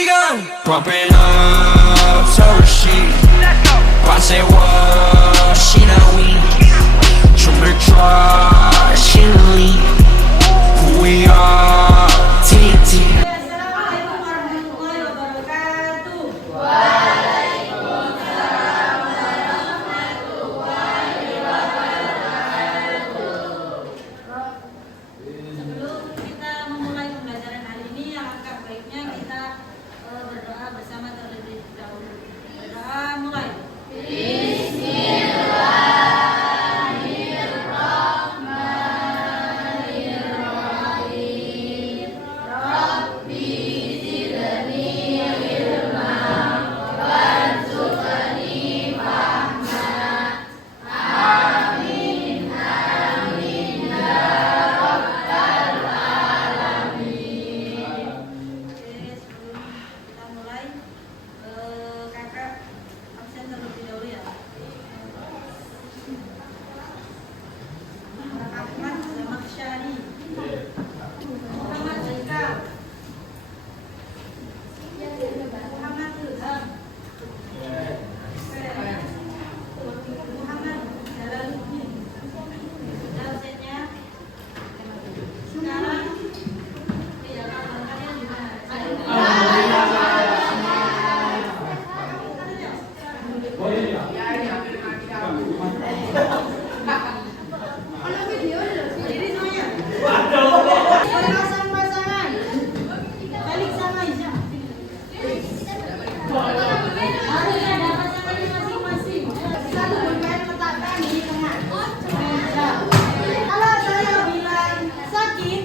we go. Bumping up, so is she. I say what, she not we. From the truck, she the lead. Who we are, TT. Assalamualaikum warahmatullahi wabarakatuh. Sebelum kita memulai pembelajaran hari ini, alangkah baiknya kita berdoa bersama terlebih dahulu. Berdoa mulai. Oke, sebelum kita mulai, kakak absen terlebih dahulu ya. Ahmad Zamaksyari, Muhammad Zaikal, Muhammad Ilham, Muhammad Jalaluddin. Sudah absennya. Sekarang ya, kabar kalian gimana? Berdiri semuanya. Pasang-pasangan. Balik sama Isya. Harus ada pasangannya masing-masing. Satu pulpen letakkan di tengah meja. Kalau saya bilang sakit,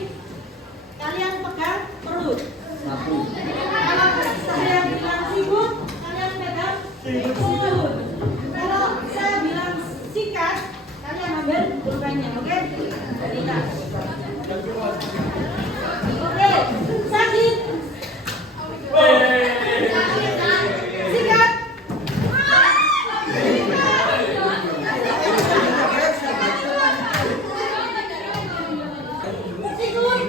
kalian pegang perut. Kalau saya bilang sibuk, kalian pegang perut. Kalau saya bilang sikat, kalian ambil pulpennya, oke? Tidak. Oke, sakit. Sikat. Sikut.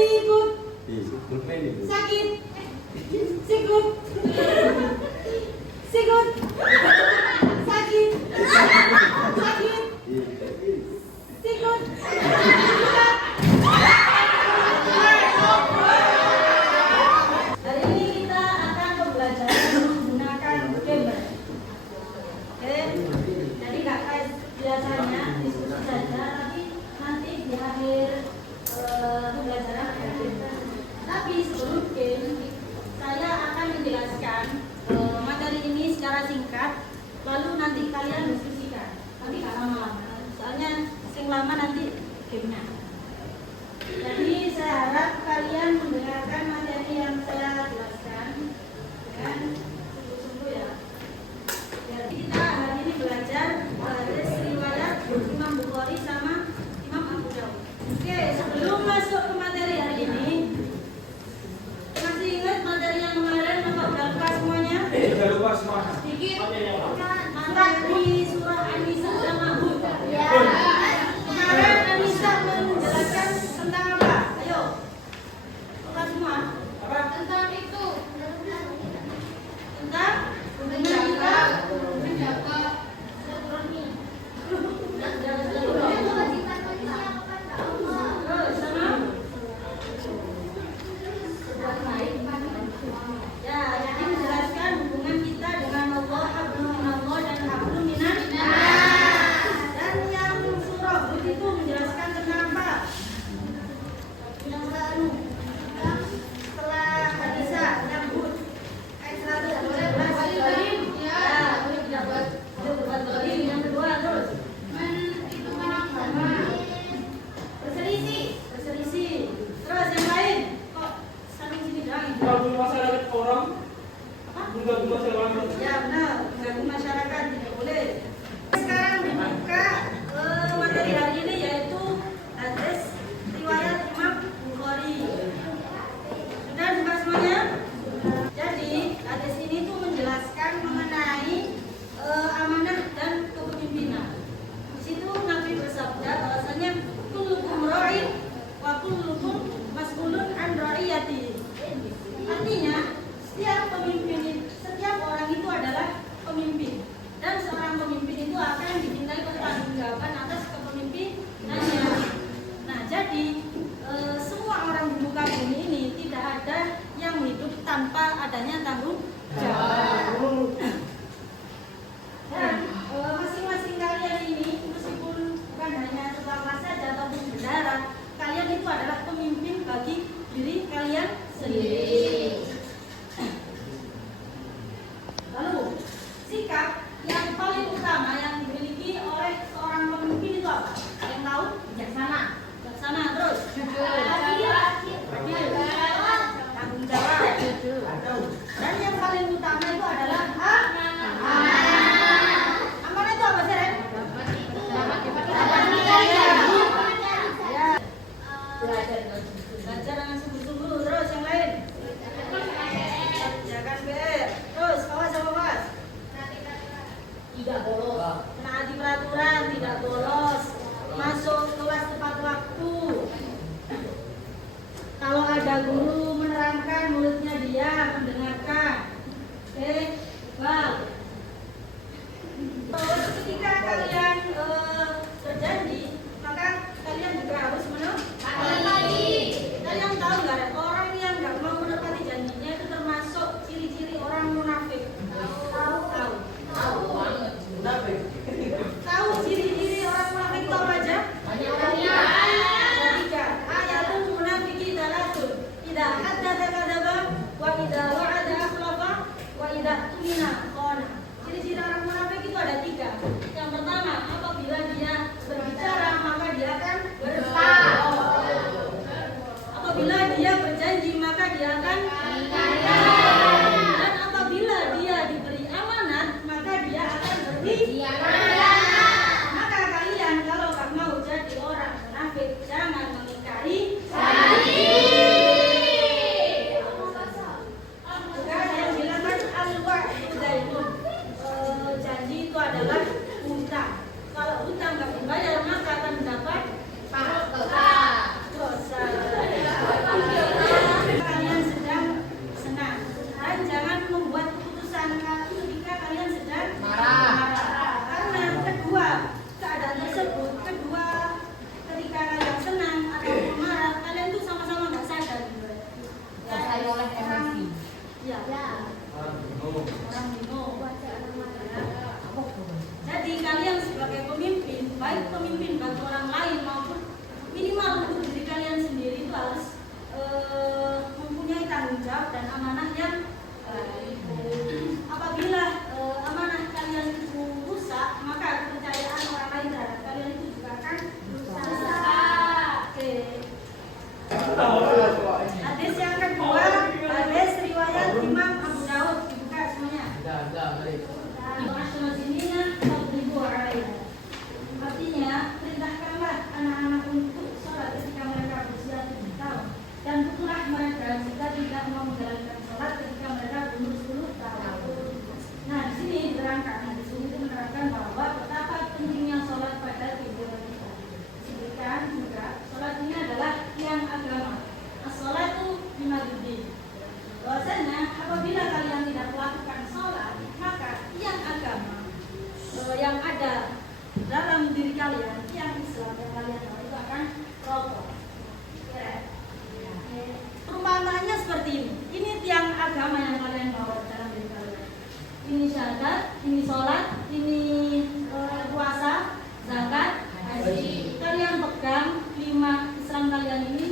Sikut. Sakit. Sikut. Sikut. Sakit. Sakit. Sikut. Hari ini kita akan pembelajaran menggunakan gambar. Oke, jadi nggak kayak biasanya diskusi saja, tapi nanti di akhir pembelajaran ada game. Tapi sebelum game, saya akan menjelaskan materi ini secara singkat, lalu nanti kalian diskusikan. Tapi nggak lama-lama, soalnya sing lama nanti gamenya. Jadi saya harap kalian mendengarkan materi yang saya jelaskan dengan sungguh-sungguh ya. Jadi kita hari ini belajar hadis riwayat Imam Bukhari sama Imam Abu Dawud. Oke, sebelum masuk ke materi hari ini, masih ingat materi yang kemarin apa udah lupa semuanya? Sudah lupa semua. Sedikit. Mantap di surah An-Nisa sama Hud. Kemarin An-Nisa menjelaskan tentang apa? Ayo. Lupa semua? Apa? Tentang itu. Tentang menjaga silaturahmi. Terus sama berbuat baik. Ya, jadi menjelaskan hubungan kita dengan Allah, hablum minallah dan hablum minan nas. Dan yang surah Hud itu menjelaskan tentang apa? Yang baru. Setelah Hadisa, yang Hud. Ayat 112. Ya, tidak berbuat zalim. Yang kedua terus. Menentukan agama. Berselisih. Terus yang lain. Kok saling sini doang? Mengganggu masyarakat orang. Apa? Mengganggu masyarakat. Ya benar, mengganggu masyarakat tidak boleh. Sekarang dibuka materi hari ini yaitu hadis riwayat Imam Bukhari. Sudah buka semuanya? Jadi hadis ini tuh menjelaskan mengenai amanah dan kepemimpinan. Di situ Nabi bersabda bahwasanya kullukum ra'in wa kullukum mas'ulun an ra'iyati. tanpa adanya tanggung jawab. Dan masing-masing kalian ini meskipun bukan hanya sebuah kelas saja ataupun bendahara, kalian itu adalah pemimpin bagi diri kalian sendiri. Lalu sikap yang paling utama yang dimiliki oleh seorang pemimpin itu apa? Yang tahu? Bijaksana. Bijaksana terus. Adil. Tanggung jawab. Dan yang paling utama itu adalah amanah itu apa sih, Ren? Belajar dengan sungguh-sungguh. Terus yang lain. Jangan BR. Terus awas. Tidak bolos. Menaati peraturan, tidak bolos. Masuk kelas tepat waktu. Kalau ada guru menerangkan, mulutnya diam, mendengarkan. Oke, wow. Ketika kalian berjanji, maka kalian juga harus menepati. Kalian tahu nggak, orang yang nggak mau menepati janjinya itu termasuk ciri-ciri orang munafik. Tahu banget. Tahu ciri-ciri orang munafik itu apa aja? Tiga. Ayatul munafiki dalatun. Idza haddatsa kadzaba wa idza wa'ada akhlafa wa idza tumina khana. Ciri-ciri orang munafik itu ada tiga. Yang pertama, apabila dia berbicara maka dia akan berbohong. Apabila dia berjanji maka dia akan ingkar. Dan apabila dia diberi amanat maka dia akan berkhianat. Maka kalian kalau nggak mau jadi orang munafik, jangan mengingkari janji. Juga yang bilang kan al-wa'du dainun. Janji itu adalah hutang. Kalau hutang nggak dibayar maka akan mendapat dosa. Kalian sedang senang dan jangan membuat keputusan ketika kalian sedang marah. Karena kedua keadaan tersebut, ketika kalian senang atau marah, kalian tuh sama-sama nggak sadar. Saya oleh emosi. Ya. Orang bingung. Jadi kalian sebagai pemimpin, baik pemimpin bagi orang lain maupun minimal untuk diri kalian sendiri itu harus mempunyai tanggung jawab dan amanah yang baik. Apabila amanah kalian itu rusak, maka kepercayaan orang lain terhadap kalian itu juga akan rusak. Oke. Hadis yang kedua, hadis riwayat Imam Abu Daud, dibuka semuanya. Artinya, perintahkanlah anak-anak untuk sholat ketika mereka berusia 7 tahun dan pukullah mereka jika tidak mau menjalankan sholat ketika mereka berumur 10 tahun. Nah, di sini diterangkan, di sini itu menerangkan bahwa betapa pentingnya sholat pada kehidupan kita. Disebutkan juga, sholat ini adalah tiang agama. As-sholatu bimaduddin. Bahwasanya apabila kalian tidak melakukan sholat, maka tiang agama yang ada dalam diri kalian, yang Islam yang kalian tahu itu akan roboh. Perumpamaannya seperti ini. Ini tiang agama yang kalian bawa dalam diri kalian. Ini syahadat, ini sholat, ini puasa, zakat, haji. Kalian pegang 5 Islam kalian ini,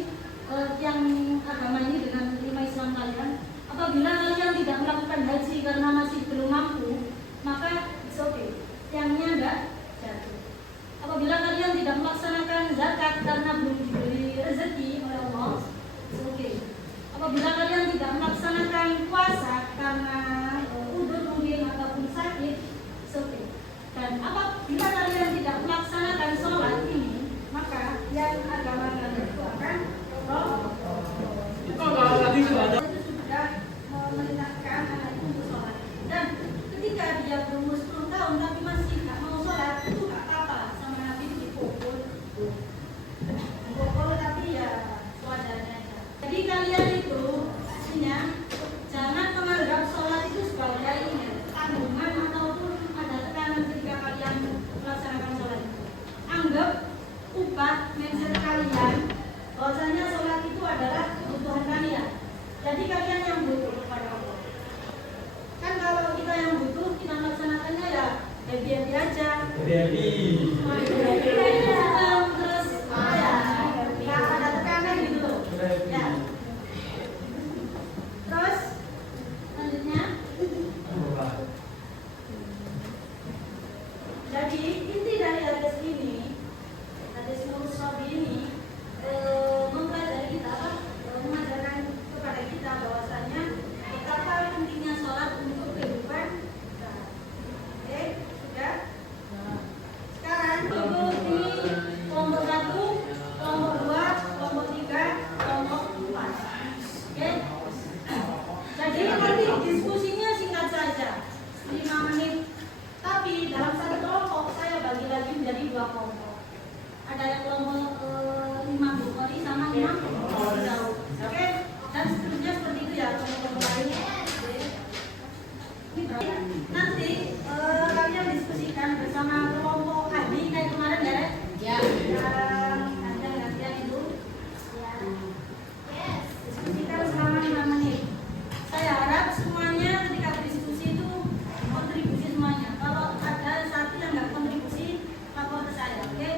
tiang agama ini dengan 5 Islam kalian. Apabila kalian tidak melakukan haji karena masih belum mampu, maka it's okay. Tiangnya enggak jatuh. Apabila kalian tidak melaksanakan zakat karena belum diberi rezeki oleh Allah, it's okay. Apabila kalian tidak melaksanakan puasa karena udur mungkin ataupun sakit, it's okay. Dan apabila kalian tidak melaksanakan sholat ini, maka yang agama kalian itu akan itu sudah memerintahkan anak itu untuk sholat. Dan ketika dia berumur 10 tahun tapi masih nggak mau sholat, itu nggak apa-apa, sama Nabi dipukul, tapi ya wajarnya aja. Jadi kalian itu pastinya jangan menganggap sholat itu sebagai tanggungan ataupun ada tekanan ketika kalian melaksanakan sholat itu. Anggap upah mindset kalian bahwasanya sholat itu adalah kebutuhan kalian. Jadi kalian yang butuh kepada Terus ya ada tekanan gitu loh. Ya. Terus selanjutnya, jadi inti dari hadis ini, hadis Nurul Sabi ini mempelajari kita apa? Mengajarkan kepada kita bahwasanya betapa pentingnya sholat untuk kehidupan kita. Oke, sudah. Sekarang ibu di kelompok 1, kelompok 2, kelompok 3, kelompok 4. Oke. Jadi nanti diskusinya singkat saja, 5 menit. Tapi dalam satu kelompok saya bagi lagi menjadi 2 kelompok. Ada yang kelompok 5 Bukhari sama 5 Abu Daud. Oke. Dan seterusnya seperti itu ya kelompok lain. Nanti kalian diskusikan bersama kelompok Adi kayak kemarin ya. Ya. Yang gantian itu. Ya. Diskusikan selama 5 menit. Saya harap semuanya ketika berdiskusi itu kontribusi semuanya. Kalau ada satu yang nggak kontribusi, lapor ke saya. Oke?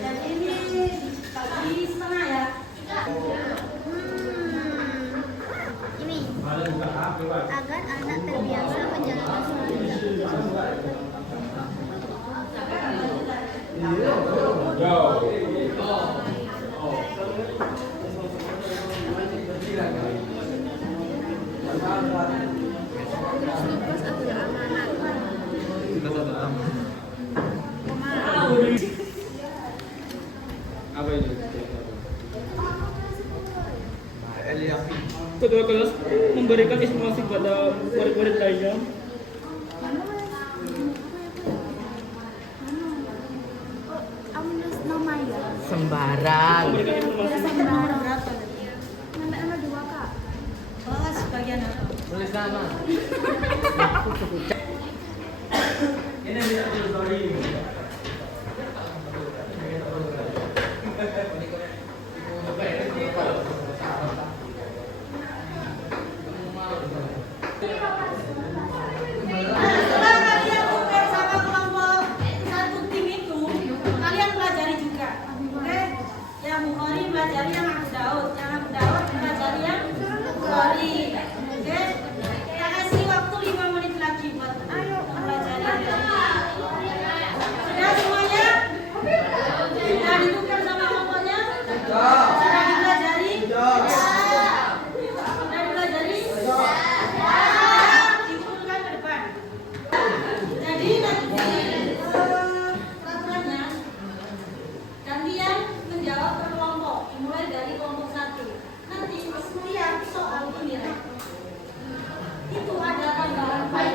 Dan ini bagi setengah ya. Ini agar anak terbiasa menjalankan sholat. Tugas adalah amanat. Apa itu? Ketua kelas memberikan informasi kepada murid-murid lainnya. Sembarang. Memberikan informasi. Nama 2 Kak. Kelas bagian apa? Tulis nama. Ini bisa story. Setelah kalian tukar sama kelompok satu tim itu, kalian pelajari juga. Oke? Yang Bukhari pelajari yang Abu Daud, yang Abu Daud pelajari yang Bukhari. Oke? Kita kasih waktu 5 menit lagi buat pelajari. Sudah semuanya? Sudah ditukar sama kelompoknya? Sudah dipelajari? Sudah dipelajari? Dikumpulkan ke depan. Jadi nanti peraturannya gantian menjawab per kelompok, dimulai dari kelompok 1. Nanti setiap soal ini itu ada tambahan poin.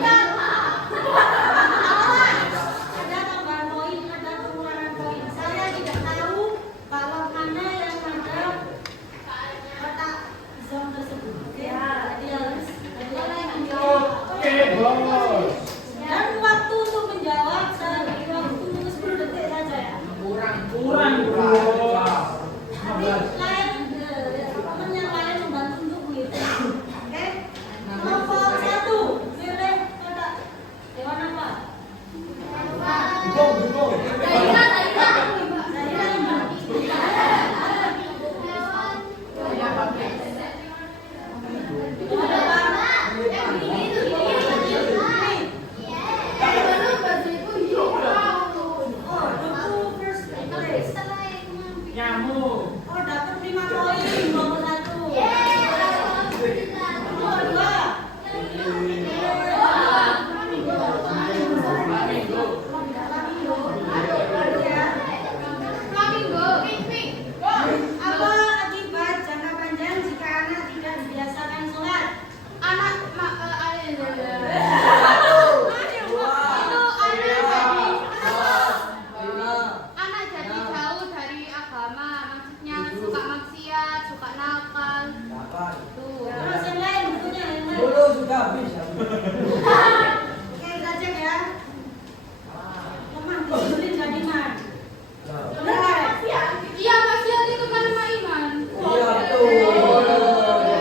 Ada tambahan poin, ada pengurangan poin. Saya tidak tahu kalau mana yang ada kotak zone tersebut. Jadi harus ada yang menjawab. Oke, bos. Dan waktu untuk menjawab saya beri waktu 10 detik saja ya. Kurang, Nanti bos. lain teman yang lain membantu untuk menghitung. Oke? Kelompok 1 pilih kotak hewan apa? Nyamuk. Oh, dapat 5 poin kelompok 1. Kelompok 2. Apa akibat jangka panjang jika anak tidak dibiasakan sholat? Anak jadi jauh dari agama, maksudnya suka maksiat, suka nakal. Tuh. Terus yang lain, bukunya yang lain. Dulu sudah habis. Oke, kita cek ya. Lemah, dibulin gak diman? Benar. Iya, maksiat itu kan iman. Iya betul. Kelompok 3.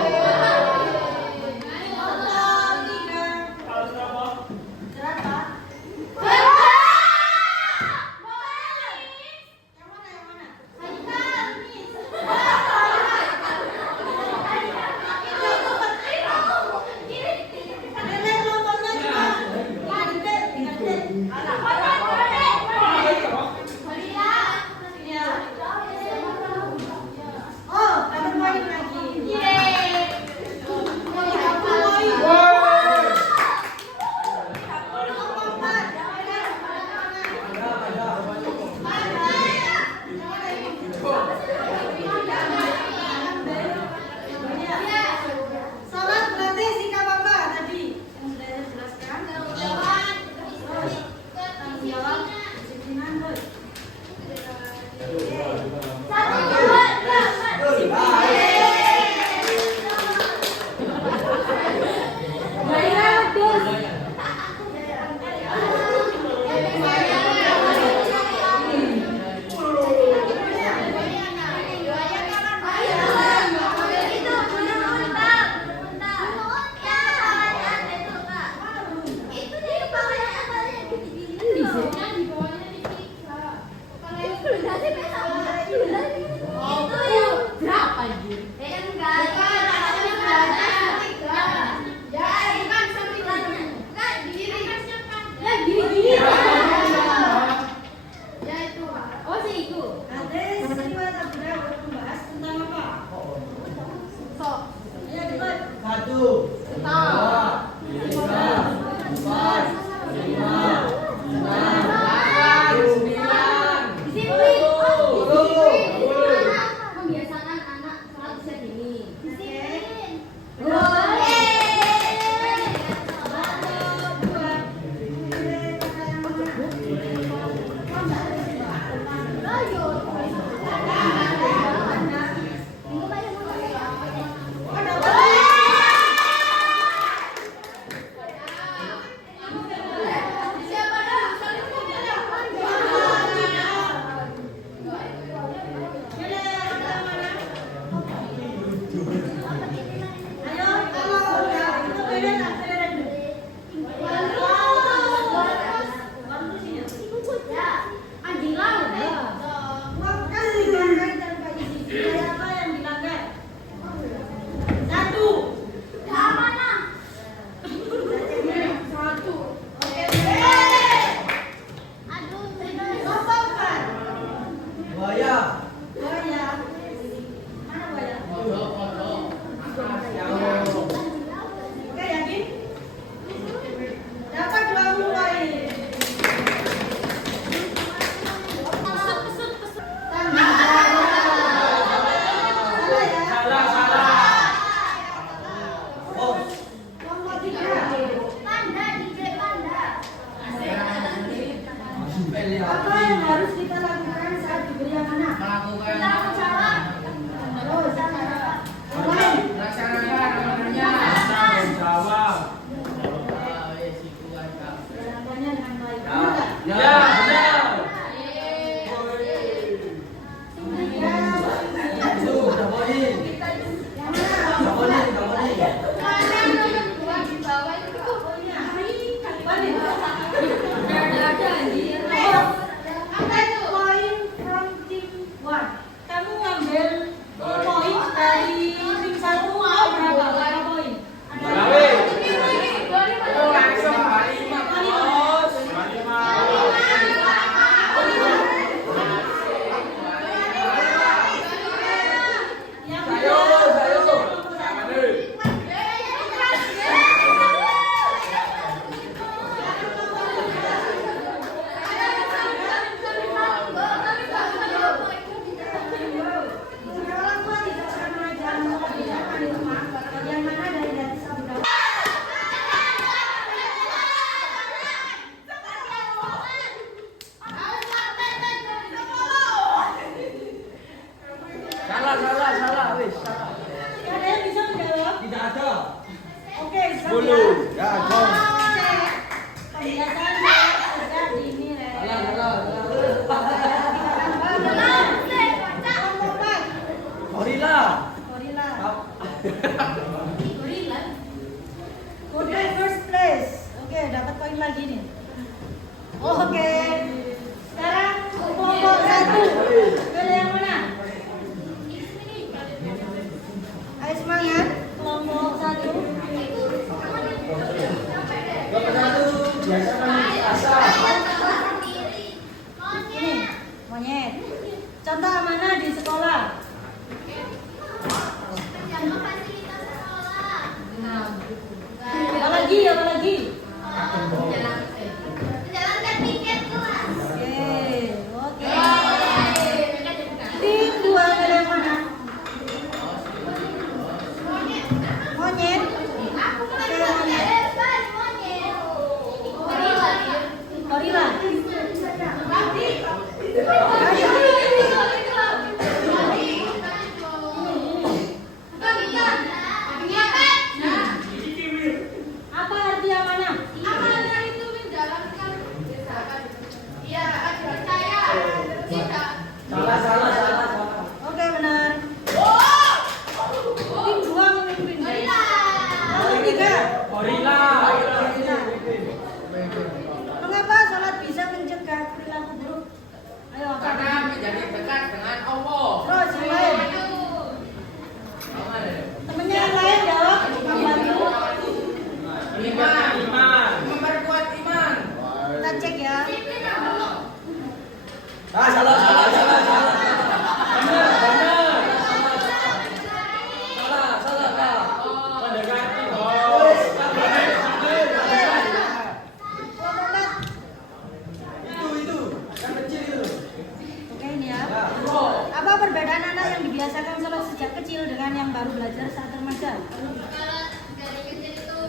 dengan yang baru belajar saat remaja? Kalau dari kecil itu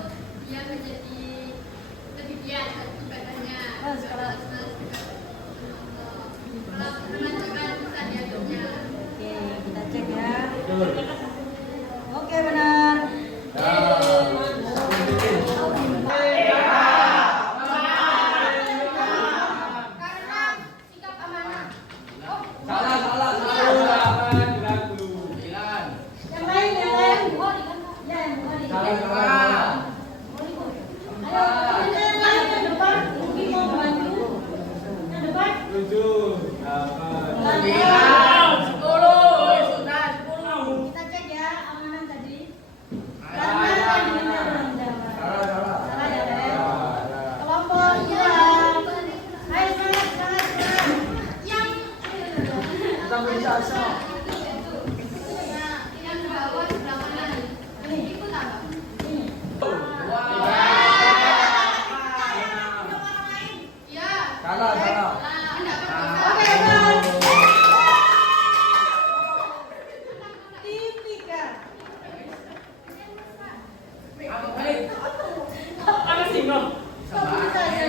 dia menjadi lebih giat ibadahnya. Oh, sekarang. Kalau remaja kan bisa diaturnya. Oke, kita cek ya. Oke, benar. Karena sikap amanah. Oh, Yang lain, yang lain. Bukhari kan, Pak? Ya, yang Bukhari. Ayo, yang lain ke depan. Mungkin mau bantu. Yang depan. 10. Kita cek ya, amanah tadi. Karena tadi kita belum jawab. Salah ya, Beb? Kelompok 2. Ayo, semangat. yang yang bawah sebelah kanan. Ikut apa? Ini. Iya. Salah. Oke, teman. Tim 3. Ada single. Kok bisa ya,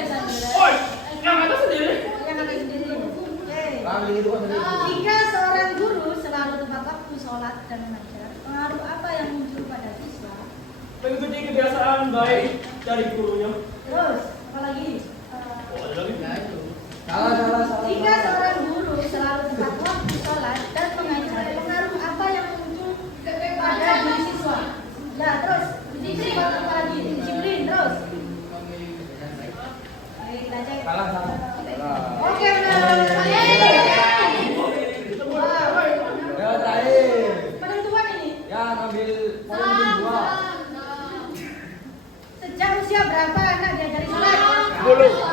Oi, yang atas sendiri. yang ada sendiri. Oke. Kami itu kan tadi. Jika seorang guru selalu tepat waktu sholat dan mengajar, pengaruh apa yang muncul pada siswa? Mengikuti kebiasaan baik dari gurunya. Terus, apa lagi? Oh, ada lagi. Salah. Jika seorang guru selalu tepat waktu sholat dan mengajar, pengaruh apa yang muncul pada diri siswa? Ya, terus. Disiplin apa lagi? Disiplin, terus. Oke, kita cek. Salah. Oke, benar. Wow. Ya terakhir. Penentuan ini. Ya ngambil poin 2. Sejak usia berapa anak diajari sholat? 10.